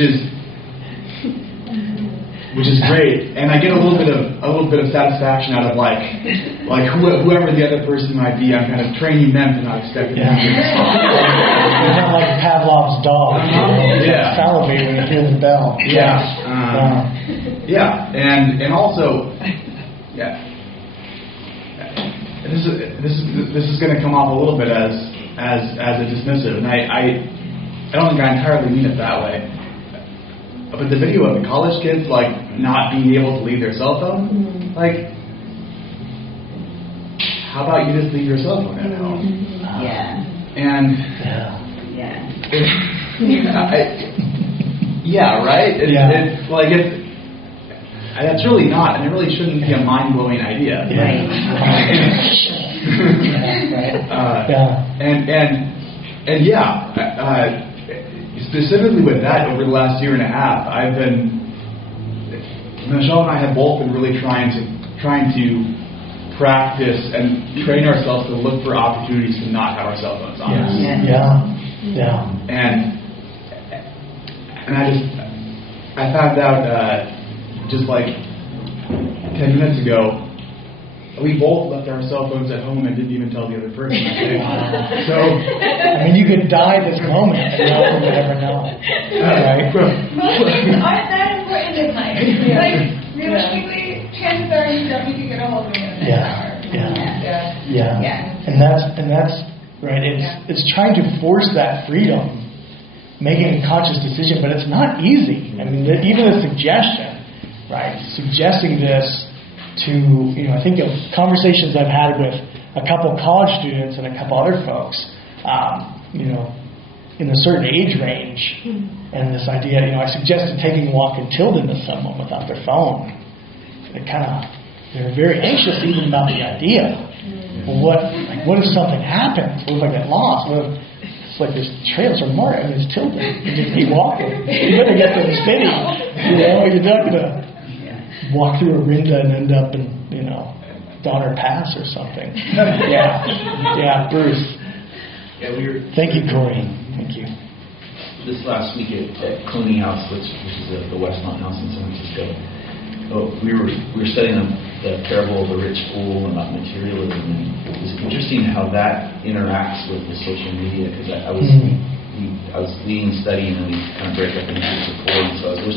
is great, and I get a little bit of satisfaction out of like whoever the other person might be. I'm kind of training them to not expect it. It's not like Pavlov's dog. Salivate when you hear the bell. And also, This is going to come off a little bit as a dismissive, and I don't think I entirely mean it that way. But the video of the college kids not being able to leave their cell phone, how about you just leave your cell phone at home? And right? That's really not, and it really shouldn't be a mind-blowing idea. Specifically with that, over the last year and a half, Michelle and I have both been really trying to practice and train ourselves to look for opportunities to not have our cell phones on us. And I found out just like 10 minutes ago, we both left our cell phones at home and didn't even tell the other person. So, you could die this moment and no one would ever know. Right? Most things aren't that important in life. Realistically, chances are you don't need to get a hold of them. And that's right. It's trying to force that freedom, making a conscious decision, but it's not easy. Even a suggestion, right? Suggesting this to, I think of conversations I've had with a couple college students and a couple other folks, in a certain age range, and this idea, I suggested taking a walk in Tilden to someone without their phone. They're very anxious even about the idea. Well, what if something happens? What if I get lost? What if it's like there's trails or more? It's Tilden. You just keep walking. You better get to the city. You're not gonna walk through Orinda and end up in, Donner Pass or something. Bruce. Thank you, Corey. Thank you. This last week at Coney House, which is the Westmont House in San Francisco, we were studying the parable of the rich fool about materialism, and it was interesting how that interacts with the social media, because I was I was leading a study, and then we kind of break up into groups of 4. And so I was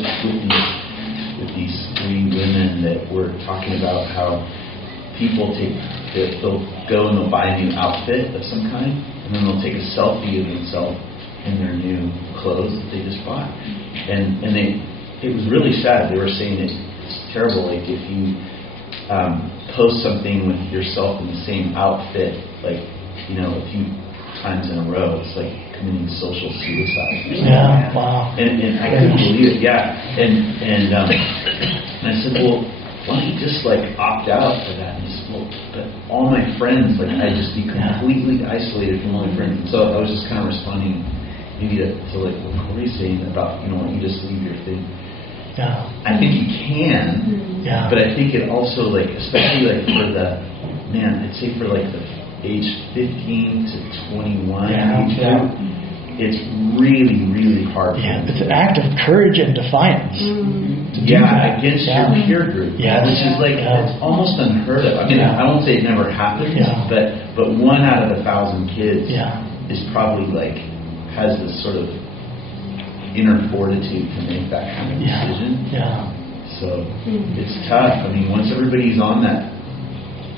with these 3 women that were talking about how people they'll go and they'll buy a new outfit of some kind, and then they'll take a selfie of themselves in their new clothes that they just bought. And it was really sad. They were saying it's terrible. Like if you post something with yourself in the same outfit, like a few times in a row, it's like committing social suicide. Yeah, wow. And I couldn't believe it. Yeah. And I said, well, why don't you just opt out of that? And he said, well, but all my friends, I'd just be completely isolated from all my friends. And so I was just kind of responding maybe to what Corey's saying about, why don't you just leave your thing. Yeah. I think you can, but I think it also, especially for the, I'd say for the age 15 to 21 age group, it's really, really hard. Yeah, it's an act of courage and defiance. Against your peer group, which is it's almost unheard of. I mean, I won't say it never happens, but 1 out of 1,000 kids is probably has this sort of inner fortitude to make that kind of decision. So it's tough. I mean, once everybody's on that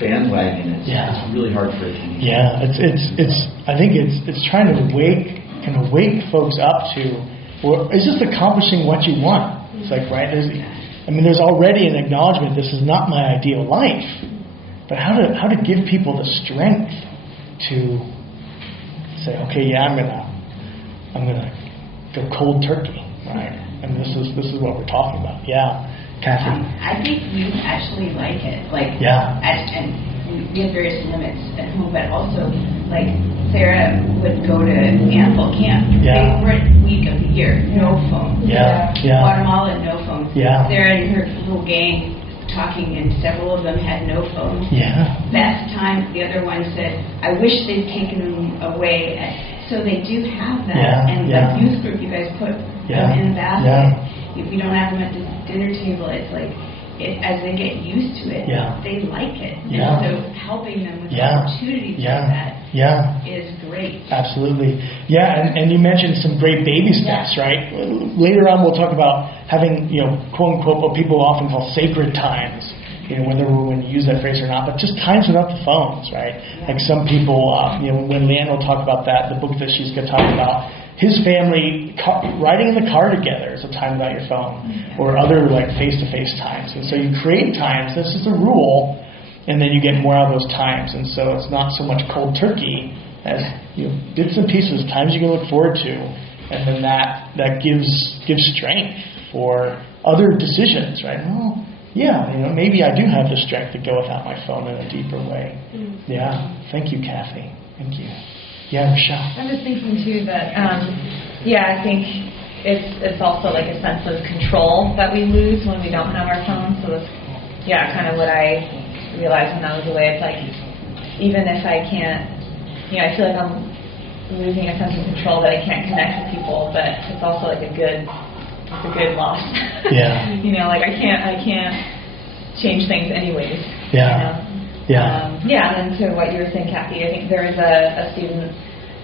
bandwagon, it's really hard for it to be. I think it's trying to wake folks up to, or it's just accomplishing what you want. It's right. There's already an acknowledgement. This is not my ideal life, but how to give people the strength to say, okay, I'm gonna go cold turkey, right? And this is what we're talking about. Kathy. I think we actually like it. And we have various limits at home, but also, Sarah would go to Anvil Camp. Favorite week of the year, no phone. Guatemala, no phone. Sarah and her little gang talking, and several of them had no phones. Best time, the other one said, I wish they'd taken them away. So they do have that. And the youth group you guys put them in the basket. If you don't have them at the dinner table, it's as they get used to it, they like it. And so helping them with opportunities like that is great. Absolutely. And you mentioned some great baby steps, right? Later on we'll talk about having, quote unquote, what people often call sacred times. Whether we're going to use that phrase or not, but just times without the phones, right? Some people, when Leanne will talk about that, the book that she's going to talk about, his family riding in the car together is a time without your phone, or other face-to-face times. And so you create times. This is the rule, and then you get more out of those times. And so it's not so much cold turkey as bits and pieces, times you can look forward to, and then that gives strength for other decisions, right? Well, maybe I do have the strength to go without my phone in a deeper way. Thank you, Kathy. Thank you. Michelle. I'm just thinking too that, I think it's also a sense of control that we lose when we don't have our phones. So that's, kind of what I realized when I was away. It's even if I can't, I feel like I'm losing a sense of control that I can't connect with people, but it's also a good loss. I can't change things anyways. And then to what you were saying, Kathy, I think there was a student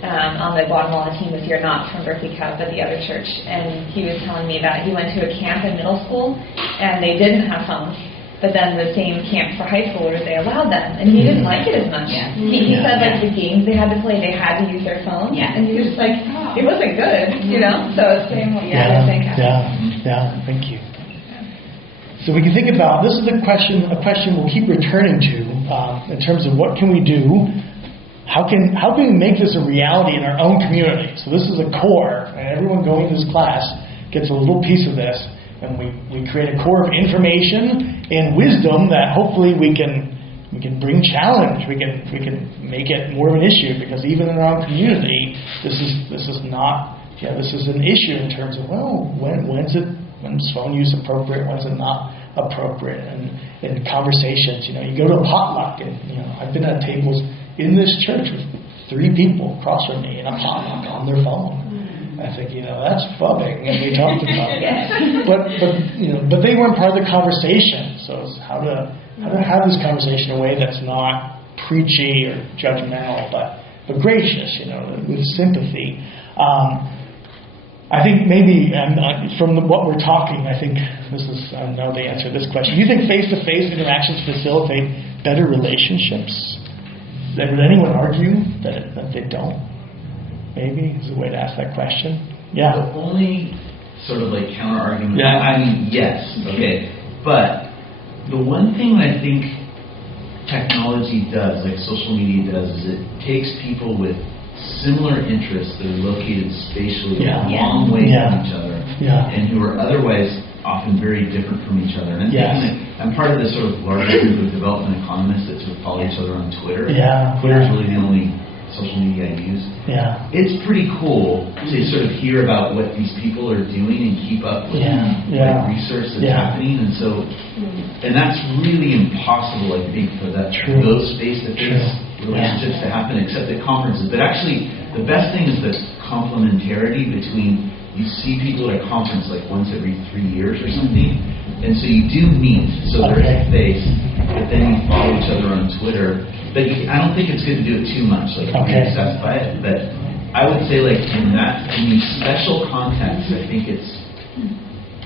on the Guatemala team this year, not from Berkeley Cub, but the other church, and he was telling me that he went to a camp in middle school, and they didn't have phones. But then the same camp for high schoolers, they allowed them, and he didn't like it as much. He said the games they had to play, they had to use their phone, and he was it wasn't good, So it's same what you were saying, Kathy. Thank you. So we can think about, this is a question we'll keep returning to in terms of what can we do, how can we make this a reality in our own community. So this is a core, and everyone going to this class gets a little piece of this, and we create a core of information and wisdom that hopefully we can bring challenge, we can make it more of an issue, because even in our own community, this is not, this is an issue in terms of, when's phone use appropriate, when's it not appropriate, and in conversations, you go to a potluck, and I've been at tables in this church with 3 people across from me in a potluck on their phone. I think, that's phubbing, and we talked about it. But they weren't part of the conversation. So it's how to have this conversation in a way that's not preachy or judgmental, but but gracious, with sympathy. I think maybe from what we're talking, I think I know the answer to this question. Do you think face-to-face interactions facilitate better relationships? Would anyone argue that they don't? Maybe is a way to ask that question. Yeah. The only sort of like counter argument. Yeah. I mean, yes, okay, but the one thing I think technology does, like social media does, is it takes people with similar interests that are located spatially a long way from each other, and who are otherwise often very different from each other. And I'm part of this sort of larger group of development economists that sort of follow each other on Twitter. Twitter's really the only social media I use. It's pretty cool to sort of hear about what these people are doing and keep up with like research that's happening. And that's really impossible, I think, for those face-to-face relationships to happen except at conferences. But actually, the best thing is the complementarity between, you see people at a conference like once every 3 years or something, and so you do meet, so there's a face, but then you follow each other on Twitter. But I don't think it's good to do it too much, like be obsessed by it. But I would say, like, in these special contexts, I think it's,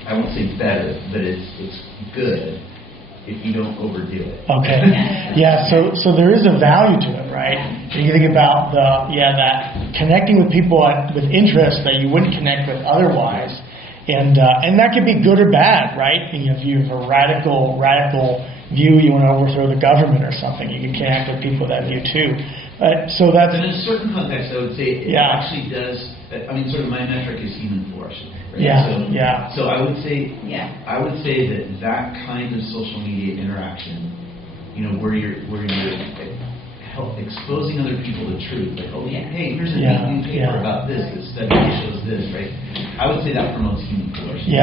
I won't say better, but it's good if you don't overdo it. Okay. So there is a value to it, right? You think about that connecting with people with interests that you wouldn't connect with otherwise, and that could be good or bad, right? If you have a radical view, you want to overthrow the government or something, you can connect with people with that view too. So that's in a certain context, I would say it actually does. I mean, sort of my metric is human flourishing. Right? So I would say that kind of social media interaction, where you're exposing other people to truth, like, hey, here's a new paper about this study shows this, right? I would say that promotes human flourishing.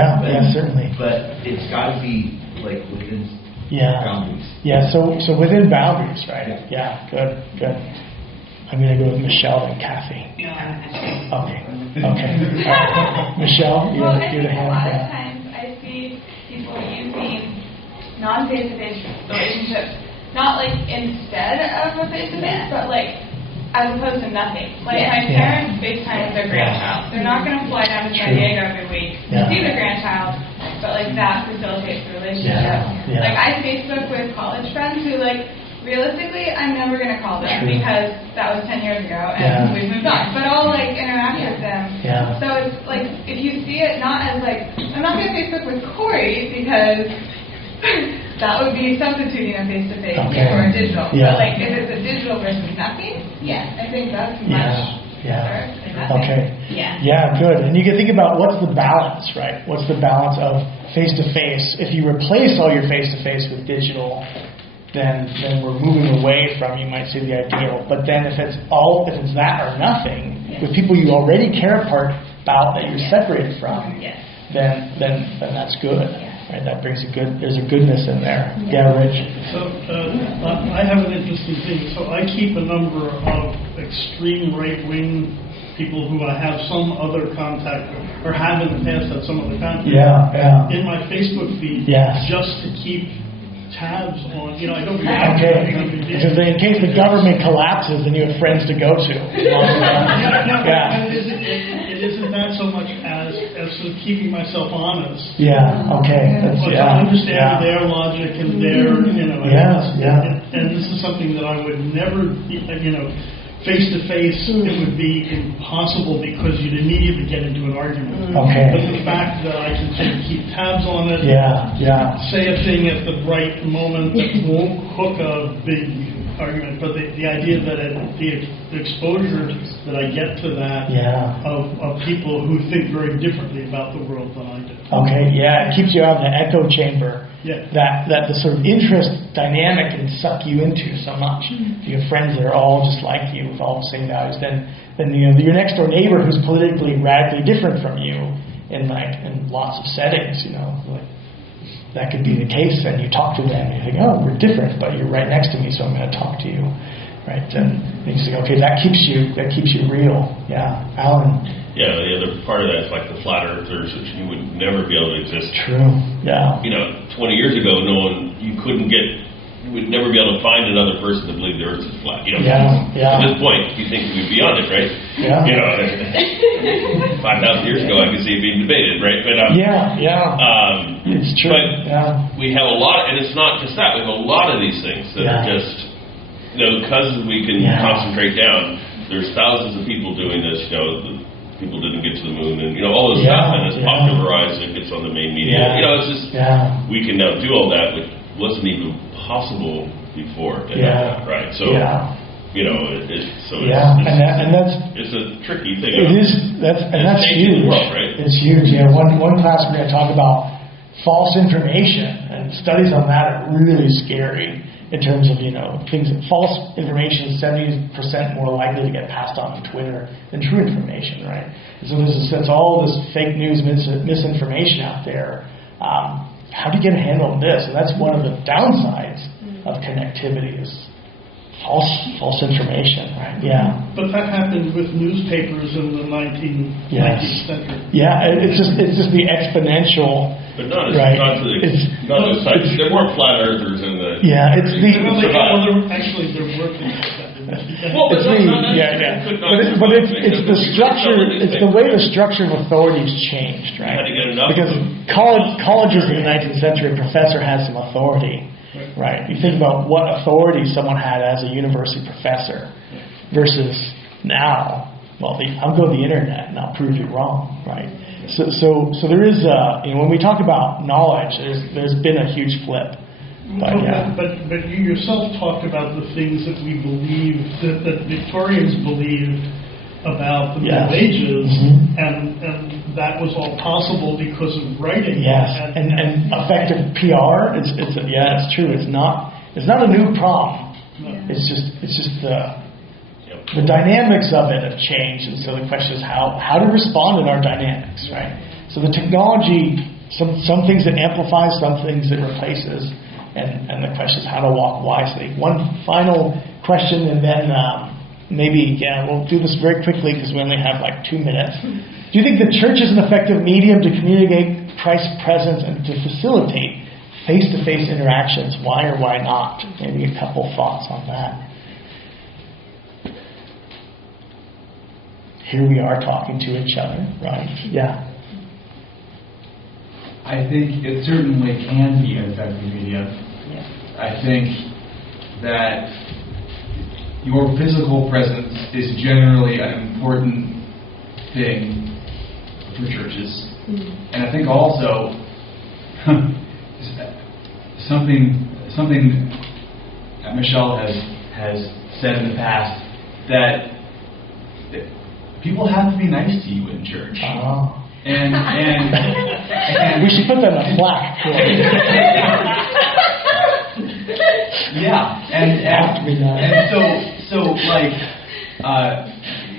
Certainly. But it's got to be like within boundaries. So within boundaries, right? Good. I'm going to go with Michelle and Kathy. Okay. Michelle, you're the hand. A lot of times I see people using non-face-to-face relationships, not like instead of a face-to-face, but like as opposed to nothing. Like my parents FaceTime with their grandchild. They're not going to fly down to San Diego every week to see their grandchild, but like that facilitates the relationship. Like I Facebook with college friends who realistically, I'm never going to call them because that was 10 years ago and we've moved on. But I'll interact with them. So it's like, if you see it not as I'm not going to Facebook with Corey because that would be substituting a face-to-face for a digital. But if it's a digital versus nothing, I think that's much better. Good. And you can think about what's the balance, right? What's the balance of face-to-face? If you replace all your face-to-face with digital, then we're moving away from, you might say, the ideal. But then if it's that or nothing, with people you already care about that you're separated from, then that's good. Right? That brings there's a goodness in there. Rich. So I have an interesting thing. So I keep a number of extreme right-wing people who I have some other contact with, or have in the past had some other contact in my Facebook feed, just to keep tabs on, I don't react to anything. Because in case the government collapses, then you have friends to go to. It isn't that so much as sort of keeping myself honest. To understand their logic and their, and this is something that I would never, face-to-face, it would be impossible because you'd immediately get into an argument. But the fact that I can sort of keep tabs on it, say a thing at the right moment that won't hook a big argument, but the idea that the exposure that I get to that of people who think very differently about the world than I do. It keeps you out of the echo chamber. That the sort of interest dynamic can suck you into so much. If you have friends that are all just like you with all the same values, then your next door neighbor who's politically radically different from you in lots of settings, that could be the case. And you talk to them and you think, oh, we're different, but you're right next to me, so I'm going to talk to you, right? And you think, okay, that keeps you real. Alan. The other part of that is like the flat earthers, which you would never be able to exist. True. 20 years ago, you couldn't get you would never be able to find another person to believe the Earth is flat. You know, Yeah. at this point, you think we'd be on it, right? Yeah. You know, 5,000 years ago, I could see it being debated, right? But it's true. But we have a lot, and it's not just that. We have a lot of these things that are just, because we can concentrate down. There's thousands of people doing this. People didn't get to the moon, and all this stuff, and it's popularized. It gets on the main media. It's just we can now do all that, which wasn't even possible before. Right. So it's a tricky thing. It is. That's huge. The world, right? It's huge. Yeah. One class we're going to talk about false information, and studies on that are really scary. In terms of, things, false information is 70% more likely to get passed on Twitter than true information, right? And so there's all this fake news, misinformation out there. How do you get a handle on this? And that's one of the downsides of connectivity is false information, right? Yeah. But that happened with newspapers in the 19th century. Yeah, it's just the exponential. But not there weren't flat earthers in the. Yeah, it's the. Actually, there were things like that. Well, but it's the structure. It's the way the structure of authorities changed, right? Because colleges in the 19th century, a professor had some authority, right? You think about what authority someone had as a university professor versus now. Well, I'll go to the internet and I'll prove you wrong, right? So there is when we talk about knowledge, there's been a huge flip. But you yourself talked about the things that we believe that Victorians believed about the Middle Ages, and that was all possible because of writing. Yes, and effective PR. It's true. It's not a new problem. No. It's just the dynamics of it have changed, and so the question is how to respond in our dynamics, right? So the technology, some things it amplifies, some things it replaces, and the question is how to walk wisely. One final question, and then we'll do this very quickly because we only have like 2 minutes. Do you think the church is an effective medium to communicate Christ's presence and to facilitate face-to-face interactions? Why or why not? Maybe a couple thoughts on that. Here we are talking to each other, right? Yeah. I think it certainly can be an effective medium. Yeah. I think that your physical presence is generally an important thing for churches. Mm-hmm. And I think also something that Michelle has said in the past, that people have to be nice to you in church. Oh. And we should put that on a plaque.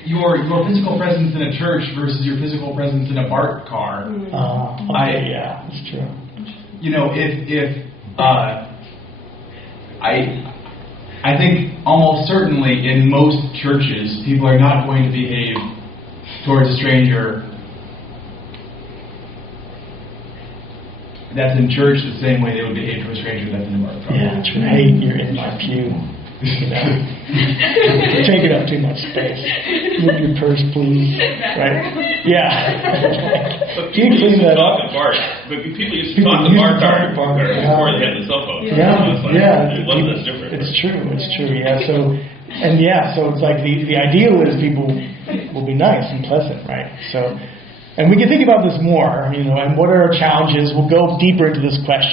your physical presence in a church versus your physical presence in a BART car. That's true. I think almost certainly in most churches, people are not going to behave towards a stranger that's in church the same way they would behave to a stranger that's in a bar. Yeah, that's right. You're in my pew. You're taking up too much space. Move your purse, please. Right? Yeah. But people used to talk at bars. But people used to talk at bar before they had the cell phone. It wasn't as different. It's true. Yeah. So it's like the ideal is people will be nice and pleasant, right? So, and we can think about this more, and what are our challenges? We'll go deeper into this question.